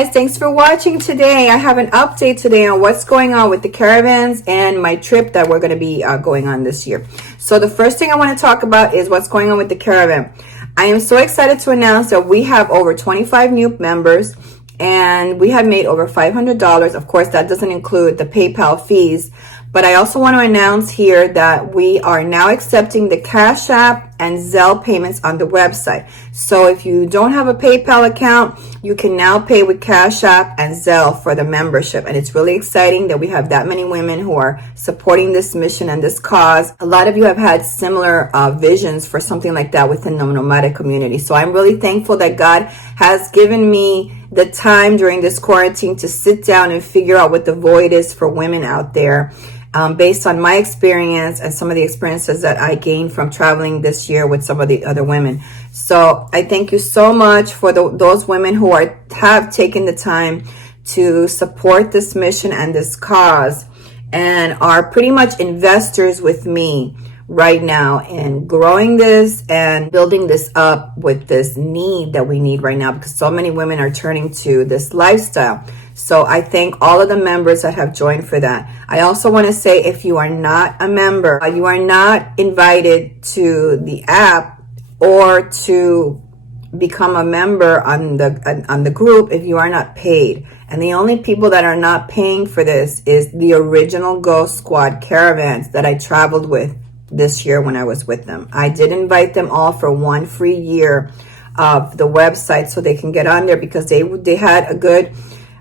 Guys, thanks for watching today. I have an update today on what's going on with the Caravans and my trip that we're going to be going on this year. So the first thing I want to talk about is what's going on with the Caravan. I am so excited to announce that we have over 25 new members and we have made over $500. Of course, that doesn't include the PayPal fees. But I also want to announce here that we are now accepting the Cash App and Zelle payments on the website. So if you don't have a PayPal account, you can now pay with Cash App and Zelle for the membership. And it's really exciting that we have that many women who are supporting this mission and this cause. A lot of you have had similar visions for something like that within the nomadic community. So I'm really thankful that God has given me the time during this quarantine to sit down and figure out what the void is for women out there. Based on my experience and some of the experiences that I gained from traveling this year with some of the other women. So I thank you so much for those women who have taken the time to support this mission and this cause and are pretty much investors with me right now in growing this and building this up with this need that we need right now, because so many women are turning to this lifestyle. So I thank all of the members that have joined for that. I also want to say, if you are not a member, you are not invited to the app or to become a member on the group if you are not paid. And the only people that are not paying for this is the original Ghost Squad Caravans that I traveled with this year when I was with them. I did invite them all for one free year of the website so they can get on there, because they had a good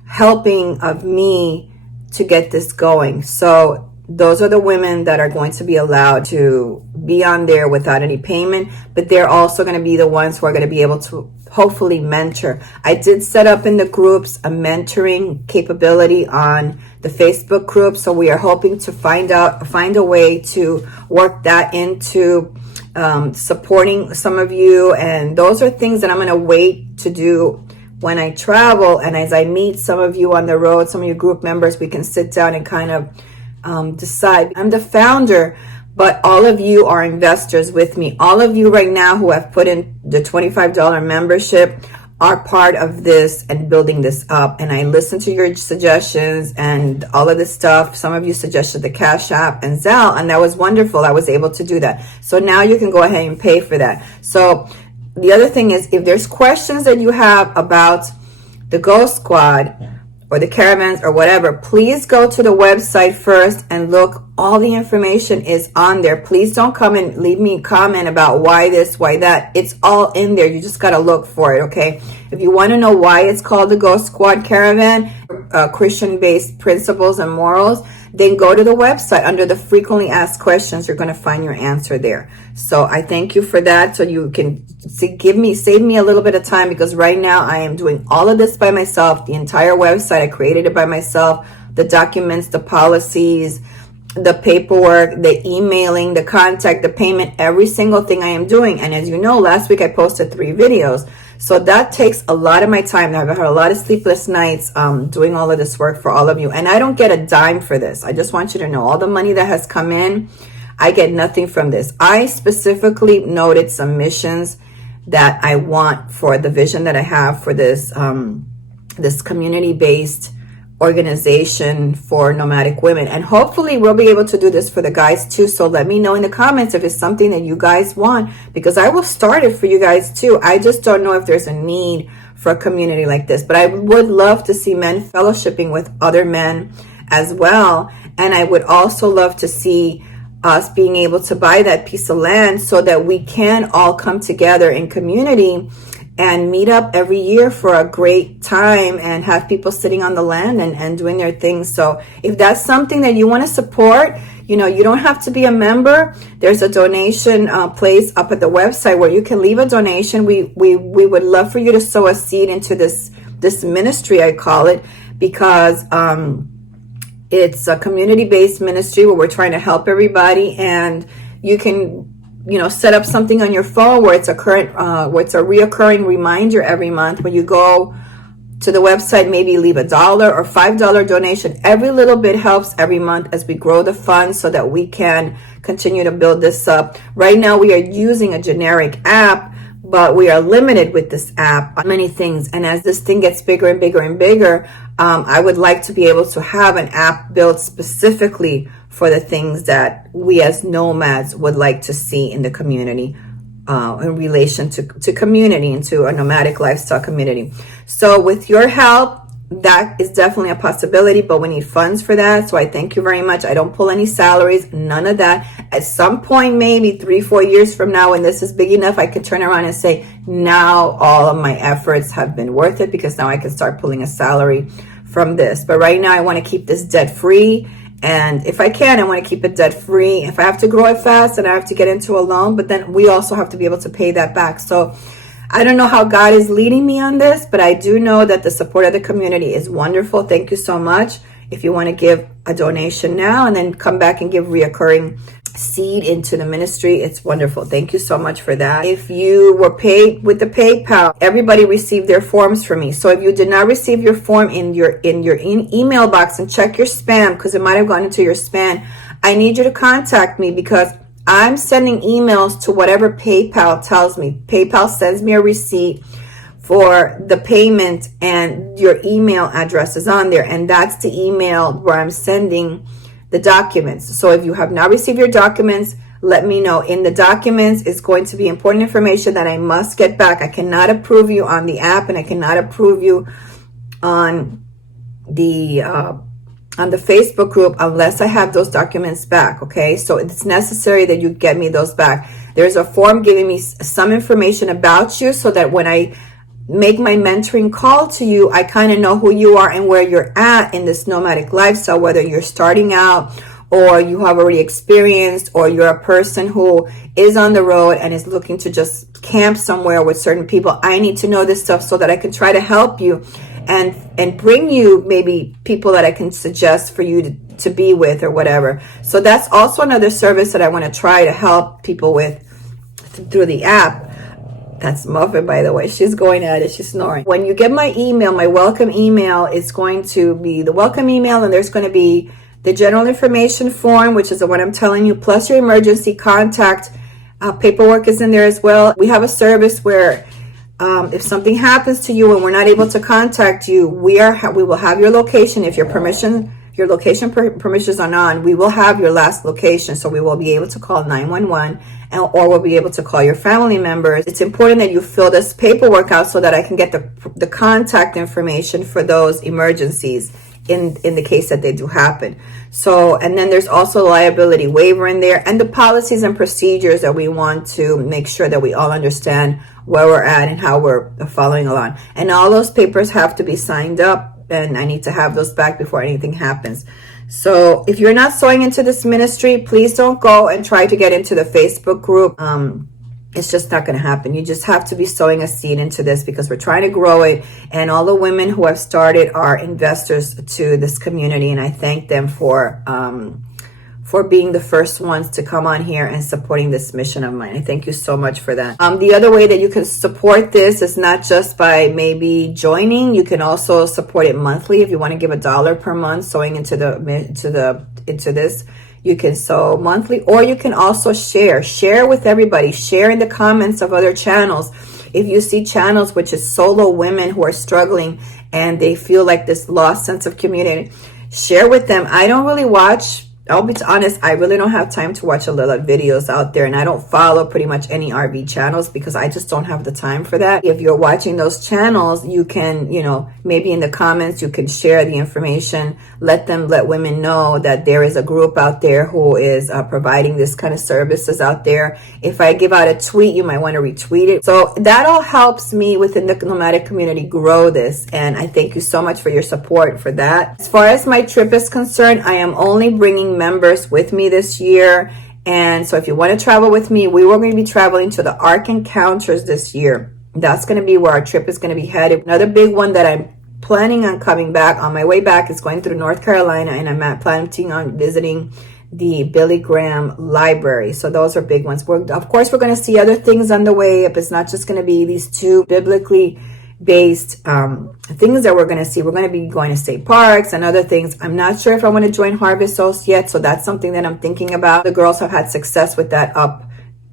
helping of me to get this going. So those are the women that are going to be allowed to be on there without any payment, but they're also going to be the ones who are going to be able to hopefully mentor. I did set up in the groups a mentoring capability on the Facebook group, so we are hoping to find a way to work that into supporting some of you. And those are things that I'm going to wait to do when I travel, and as I meet some of you on the road, some of you group members, we can sit down and kind of decide. I'm the founder, but all of you are investors with me. All of you right now who have put in the $25 membership are part of this and building this up. And I listen to your suggestions and all of this stuff. Some of you suggested the Cash App and Zelle, and that was wonderful. I was able to do that. So now you can go ahead and pay for that. So the other thing is, if there's questions that you have about the Ghost Squad or the Caravans or whatever, please go to the website first and look. All the information is on there. Please don't come and leave me a comment about why this, why that. It's all in there. You just got to look for it, okay? If you want to know why it's called the Ghost Squad Caravan, Christian-based principles and morals, then go to the website. Under the frequently asked questions, you're going to find your answer there. So I thank you for that. So you can save me a little bit of time, because right now I am doing all of this by myself. The entire website, I created it by myself. The documents, the policies, the paperwork, the emailing, the contact, the payment, every single thing I am doing. And as you know, last week I posted 3 videos. So that takes a lot of my time. I've had a lot of sleepless nights doing all of this work for all of you. And I don't get a dime for this. I just want you to know, all the money that has come in, I get nothing from this. I specifically noted some missions that I want for the vision that I have for this, this community-based organization for nomadic women. And hopefully we'll be able to do this for the guys too. So let me know in the comments if it's something that you guys want, because I will start it for you guys too. I just don't know if there's a need for a community like this, but I would love to see men fellowshipping with other men as well. And I would also love to see us being able to buy that piece of land so that we can all come together in community and meet up every year for a great time and have people sitting on the land and doing their things. So if that's something that you want to support, you know, you don't have to be a member. There's a donation place up at the website where you can leave a donation. We would love for you to sow a seed into this ministry, I call it, because it's a community-based ministry where we're trying to help everybody. And you can, you know, set up something on your phone where it's a reoccurring reminder every month. When you go to the website, maybe leave $1 or $5 donation. Every little bit helps every month as we grow the fund so that we can continue to build this up. Right now we are using a generic app, but we are limited with this app on many things. And as this thing gets bigger and bigger and bigger, I would like to be able to have an app built specifically for the things that we as nomads would like to see in the community, in relation to community and to a nomadic lifestyle community. So with your help, that is definitely a possibility, but we need funds for that. So I thank you very much. I don't pull any salaries, none of that. At some point, maybe 3-4 years from now, when this is big enough, I can turn around and say, now all of my efforts have been worth it, because now I can start pulling a salary from this. But right now I want to keep this debt free. And if I can, I want to keep it debt free. If I have to grow it fast and I have to get into a loan, but then we also have to be able to pay that back. So I don't know how God is leading me on this, but I do know that the support of the community is wonderful. Thank you so much. If you want to give a donation now and then come back and give reoccurring seed into the ministry, it's wonderful. Thank you so much for that. If you were paid with the PayPal, everybody received their forms from me. So if you did not receive your form in your email box, and check your spam, because it might have gone into your spam, I need you to contact me, because I'm sending emails to whatever PayPal tells me. PayPal sends me a receipt for the payment, and your email address is on there, and that's the email where I'm sending the documents. So if you have not received your documents, let me know. In the documents is going to be important information that I must get back. I cannot approve you on the app, and I cannot approve you on the Facebook group unless I have those documents back. Okay, so it's necessary that you get me those back. There's a form giving me some information about you, so that when I make my mentoring call to you, I kind of know who you are and where you're at in this nomadic lifestyle, whether you're starting out or you have already experienced, or you're a person who is on the road and is looking to just camp somewhere with certain people. I need to know this stuff so that I can try to help you and bring you maybe people that I can suggest for you to be with or whatever. So that's also another service that I want to try to help people with through the app. That's Muffin, by the way. She's going at it. She's snoring. When you get my email, my welcome email is going to be the welcome email, and there's going to be the general information form, which is the one I'm telling you, plus your emergency contact paperwork is in there as well. We have a service where if something happens to you and we're not able to contact you, we will have your location. If your location permissions are on, we will have your last location, so we will be able to call 911, or we'll be able to call your family members. It's important that you fill this paperwork out so that I can get the contact information for those emergencies in the case that they do happen. So, and then there's also a liability waiver in there, and the policies and procedures that we want to make sure that we all understand where we're at and how we're following along. And all those papers have to be signed up, and I need to have those back before anything happens. So if you're not sewing into this ministry, please don't go and try to get into the Facebook group. It's just not going to happen. You just have to be sowing a seed into this, because we're trying to grow it. And all the women who have started are investors to this community. And I thank them for being the first ones to come on here and supporting this mission of mine. I thank you so much for that. The other way that you can support this is not just by maybe joining. You can also support it monthly. If you want to give $1 per month sewing into this, you can sow monthly, or you can also share with everybody. Share in the comments of other channels. If you see channels which is solo women who are struggling and they feel like this lost sense of community, share with them. I don't really watch, I'll be honest, I really don't have time to watch a lot of videos out there, and I don't follow pretty much any RV channels because I just don't have the time for that. If you're watching those channels, you can, maybe in the comments, you can share the information, let women know that there is a group out there who is providing this kind of services out there. If I give out a tweet, you might want to retweet it. So that all helps me within the nomadic community grow this, and I thank you so much for your support for that. As far as my trip is concerned, I am only bringing members with me this year, and so if you want to travel with me, we were going to be traveling to the Ark Encounters this year. That's going to be where our trip is going to be headed. Another big one that I'm planning on coming back on my way back is going through North Carolina, and I'm planning on visiting the Billy Graham Library. So those are big ones. Of course, we're going to see other things on the way up. It's not just going to be these two biblically based things that we're going to see. We're going to be going to state parks and other things. I'm not sure if I want to join Harvest Host yet, so that's something that I'm thinking about. The girls have had success with that up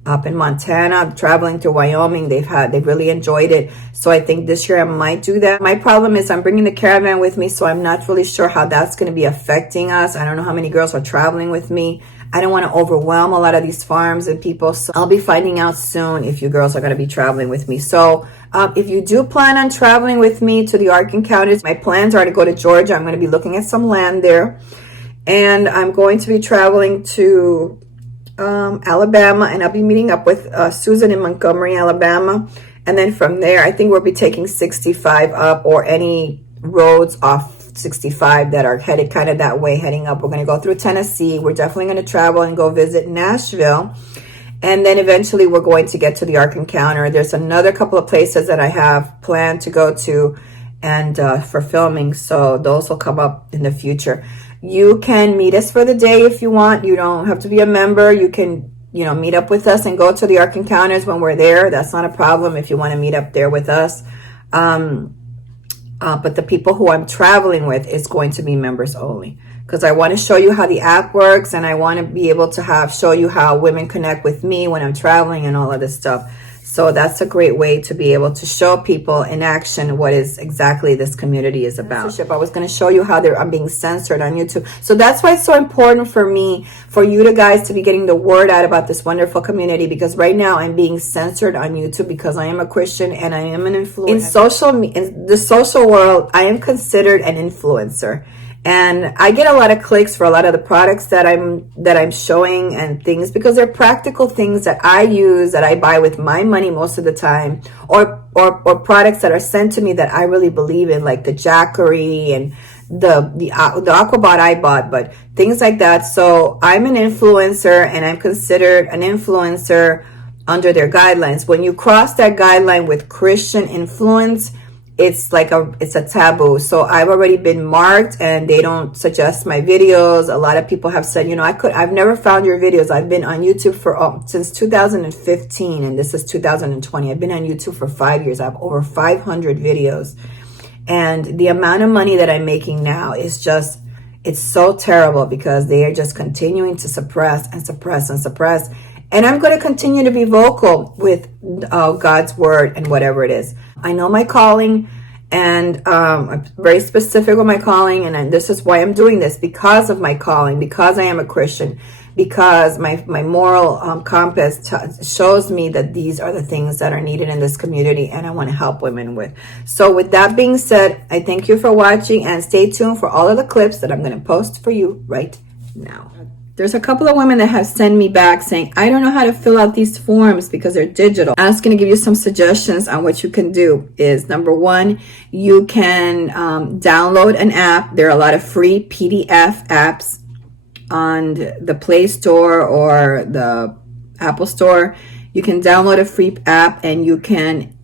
up in Montana, traveling through Wyoming. They've really enjoyed it. So I think this year I might do that. My problem is I'm bringing the caravan with me, so I'm not really sure how that's going to be affecting us. I don't know how many girls are traveling with me. I don't want to overwhelm a lot of these farms and people. So I'll be finding out soon if you girls are going to be traveling with me. So if you do plan on traveling with me to the Ark Encounters, my plans are to go to Georgia. I'm going to be looking at some land there. And I'm going to be traveling to Alabama, and I'll be meeting up with Susan in Montgomery, Alabama. And then from there, I think we'll be taking 65 up, or any roads off 65 that are headed kind of that way, heading up. We're going to go through Tennessee. We're definitely going to travel and go visit Nashville. And then eventually we're going to get to the Ark Encounter. There's another couple of places that I have planned to go to and for filming. So those will come up in the future. You can meet us for the day if you want. You don't have to be a member. You can, meet up with us and go to the Ark Encounters when we're there. That's not a problem if you want to meet up there with us. But the people who I'm traveling with is going to be members only, because I want to show you how the app works, and I want to be able to show you how women connect with me when I'm traveling and all of this stuff. So that's a great way to be able to show people in action what is exactly this community is about. I was going to show you how I'm being censored on YouTube. So that's why it's so important for me, for you guys to be getting the word out about this wonderful community, because right now I'm being censored on YouTube because I am a Christian and I am an influencer. In the social world, I am considered an influencer. And I get a lot of clicks for a lot of the products that I'm showing and things, because they're practical things that I use, that I buy with my money most of the time, or products that are sent to me that I really believe in, like the Jackery and the Aquabot I bought, but things like that. So I'm an influencer, and I'm considered an influencer under their guidelines. When you cross that guideline with Christian influence, it's a taboo. So I've already been marked, and they don't suggest my videos. A lot of people have said, I've never found your videos. I've been on YouTube since 2015, and this is 2020. I've been on YouTube for 5 years. I have over 500 videos, and the amount of money that I'm making now is it's so terrible, because they are just continuing to suppress and suppress and suppress. And I'm going to continue to be vocal with God's word and whatever it is. I know my calling, and I'm very specific with my calling. And this is why I'm doing this, because of my calling, because I am a Christian, because my moral compass shows me that these are the things that are needed in this community, and I want to help women with. So with that being said, I thank you for watching, and stay tuned for all of the clips that I'm going to post for you right now. There's a couple of women that have sent me back saying, I don't know how to fill out these forms because they're digital. I was going to give you some suggestions on what you can do. Is number one, you can download an app. There are a lot of free PDF apps on the Play Store or the Apple Store. You can download a free app, and you can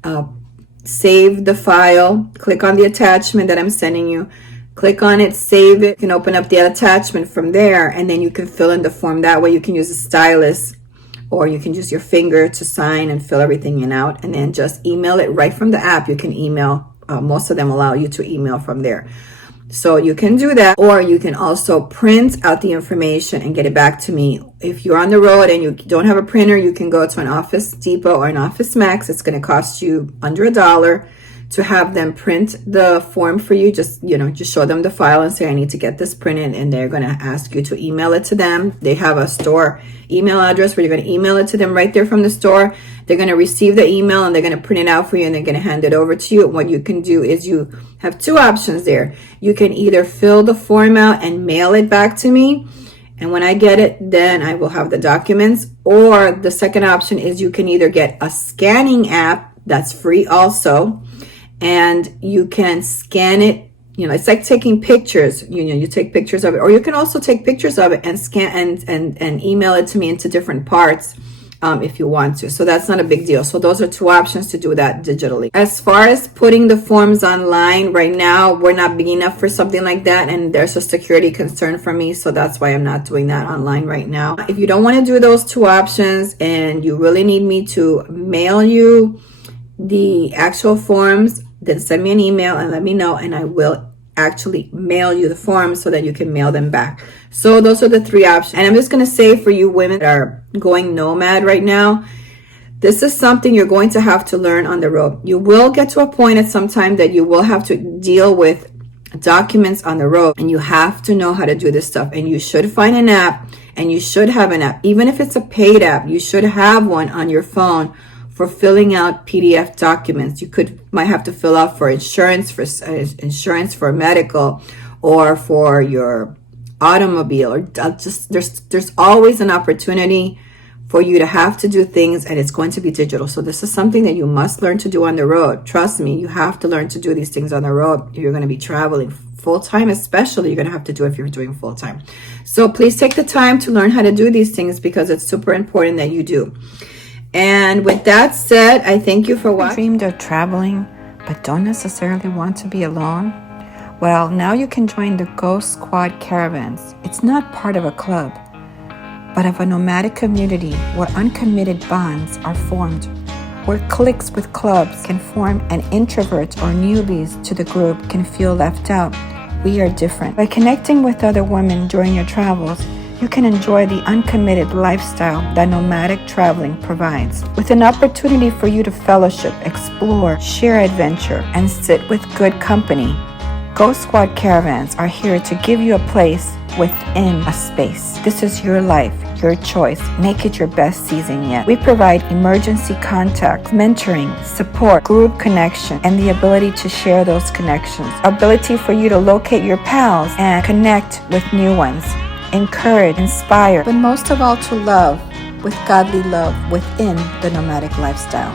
save the file. Click on the attachment that I'm sending you. Click on it, save it. You can open up the attachment from there, and then you can fill in the form. That way you can use a stylus, or you can use your finger to sign and fill everything in out, and then just email it right from the app. You can email. Most of them allow you to email from there. So you can do that, or you can also print out the information and get it back to me. If you're on the road and you don't have a printer, you can go to an Office Depot or an Office Max. It's going to cost you under $1 to have them print the form for you. Just show them the file and say, I need to get this printed, and they're going to ask you to email it to them. They have a store email address where you're going to email it to them right there from the store. They're going to receive the email, and they're going to print it out for you, and they're going to hand it over to you. What you can do is you have two options there. You can either fill the form out and mail it back to me, and when I get it, then I will have the documents. Or the second option is you can either get a scanning app that's free also, and you can scan it. It's like taking pictures. You take pictures of it, or you can also take pictures of it and scan and email it to me into different parts if you want to. So that's not a big deal. So those are two options to do that digitally. As far as putting the forms online, right now we're not big enough for something like that, and there's a security concern for me, so that's why I'm not doing that online right now. If you don't want to do those two options and you really need me to mail you the actual forms, then send me an email and let me know, and I will actually mail you the forms so that you can mail them back. So those are the three options. And I'm just going to say, for you women that are going nomad right now, this is something you're going to have to learn on the road. You will get to a point at some time that you will have to deal with documents on the road, and you have to know how to do this stuff. And you should find an app, and you should have an app. Even if it's a paid app, you should have one on your phone for filling out PDF documents. You might have to fill out for insurance, for medical, or for your automobile, or just there's always an opportunity for you to have to do things, and it's going to be digital. So this is something that you must learn to do on the road. Trust me, you have to learn to do these things on the road. You're going to be traveling full-time, especially you're going to have to do if you're doing full-time. So please take the time to learn how to do these things, because it's super important that you do. And with that said, I thank you for watching. Dreamed of traveling, but don't necessarily want to be alone? Well, now you can join the Ghost Squad Caravans. It's not part of a club, but of a nomadic community where uncommitted bonds are formed, where cliques with clubs can form, and introverts or newbies to the group can feel left out. We are different. By connecting with other women during your travels, you can enjoy the uncommitted lifestyle that nomadic traveling provides, with an opportunity for you to fellowship, explore, share adventure, and sit with good company. Ghost Squad Caravans are here to give you a place within a space. This is your life, your choice. Make it your best season yet. We provide emergency contacts, mentoring, support, group connection, and the ability to share those connections. Ability for you to locate your pals and connect with new ones. Encourage, inspire, but most of all to love with godly love within the nomadic lifestyle.